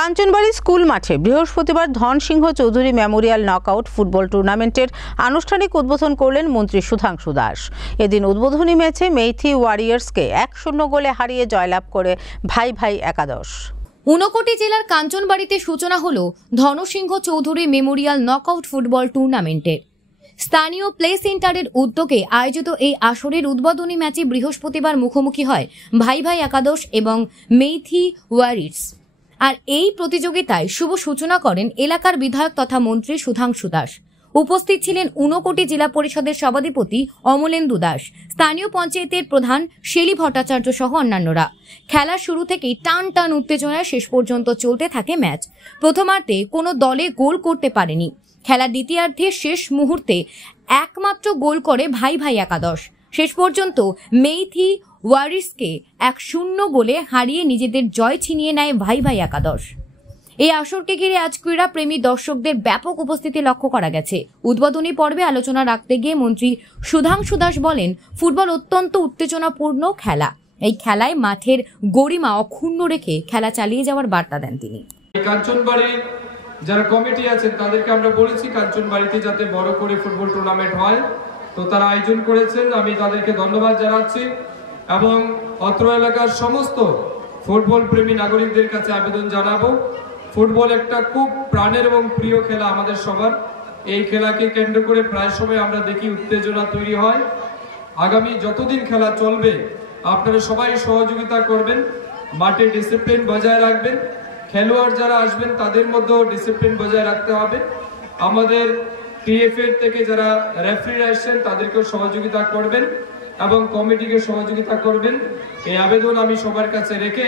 Kanchanbari school মাঠে বৃহস্পতিবার ধনসিংহ Chowdhury Memorial knockout football টুর্নামেন্টের আনুষ্ঠানিক উদ্বোধন করলেন মন্ত্রী সুধাংশু দাস। এদিন উদ্বোধনী ম্যাচে মেইথি ওয়ারিয়র্সকে 1-0 গোলে হারিয়ে জয়লাভ করে ভাই ভাই একাদশ। ঊনকোটি জেলার কাঞ্চনবাড়িতে সূচনা হলো ধনসিংহ চৌধুরী মেমোরিয়াল নকআউট ফুটবল টুর্নামেন্টের। স্থানীয় প্লে সেন্টারের উদ্যোগে আয়োজিত এই আসরের উদ্বোধনী ম্যাচে বৃহস্পতিবার মুখোমুখি হয় ভাই ভাই একাদশ এবং মেইথি ওয়ারিয়র্স। আর এই প্রতিযোগিতায় শুভ সূচনা করেন এলাকার বিধায়ক তথা মন্ত্রী সুধাংশু দাস। উপস্থিত ছিলেন ঊনকোটি জেলা পরিষদের সভাধিপতি অমলেন্দু দাস, স্থানীয় পঞ্চায়েতের প্রধান শেলী ভট্টাচার্য সহ অন্যান্যরা। খেলার শুরু থেকেই টান টান উত্তেজনায় শেষ পর্যন্ত চলতে থাকে ম্যাচ। প্রথমার্ধে কোনো দলে গোল করতে পারেনি। খেলার দ্বিতীয়ার্ধে শেষ মুহূর্তে একমাত্র গোল করে ভাই ভাই একাদশ। শেষ পর্যন্ত মেইথি ওয়ারিয়র্সকে 1-0 গোলে হারিয়ে নিজেদের জয় ছিনিয়ে নেয় ভাই ভাই একাদশ। এই আসরকে ঘিরে আজ ক্রীড়া প্রেমী দর্শকদের ব্যাপক উপস্থিতি লক্ষ্য করা গেছে। উদ্বোধনী পর্বে আলোচনা রাখতে গিয়ে মন্ত্রী সুধাংশু দাস বলেন, ফুটবল অত্যন্ত উত্তেজনাপূর্ণ খেলা। এই খেলায় মাঠের গরিমা অক্ষুণ্ণ রেখে খেলা চালিয়ে যাওয়ার বার্তা দেন তিনি। কাঞ্চনবাড়ির যারা কমিটি আছেন তাদেরকে আমরা বলেছি কাঞ্চনবাড়িতে যাতে বড় করে ফুটবল টুর্নামেন্ট হয়, তো তারা আয়োজন করেছেন, আমি তাদেরকে ধন্যবাদ জানাচ্ছি এবং অত্র এলাকার সমস্ত ফুটবল প্রেমী নাগরিকদের কাছে আবেদন জানাবো, ফুটবল একটা খুব প্রাণের এবং প্রিয় খেলা আমাদের সবার। এই খেলাকে কেন্দ্র করে প্রায় সময় আমরা দেখি উত্তেজনা তৈরি হয়। আগামী যতদিন খেলা চলবে আপনারা সবাই সহযোগিতা করবেন, মাঠে ডিসিপ্লিন বজায় রাখবেন, খেলোয়াড় যারা আসবেন তাদের মধ্যেও ডিসিপ্লিন বজায় রাখতে হবে। আমাদের টিএফএর থেকে যারা রেফারি আসছেন তাদেরকেও সহযোগিতা করবেন এবং কমিটিকে সহযোগিতা করবেন, এই আবেদন আমি সবার কাছে রেখে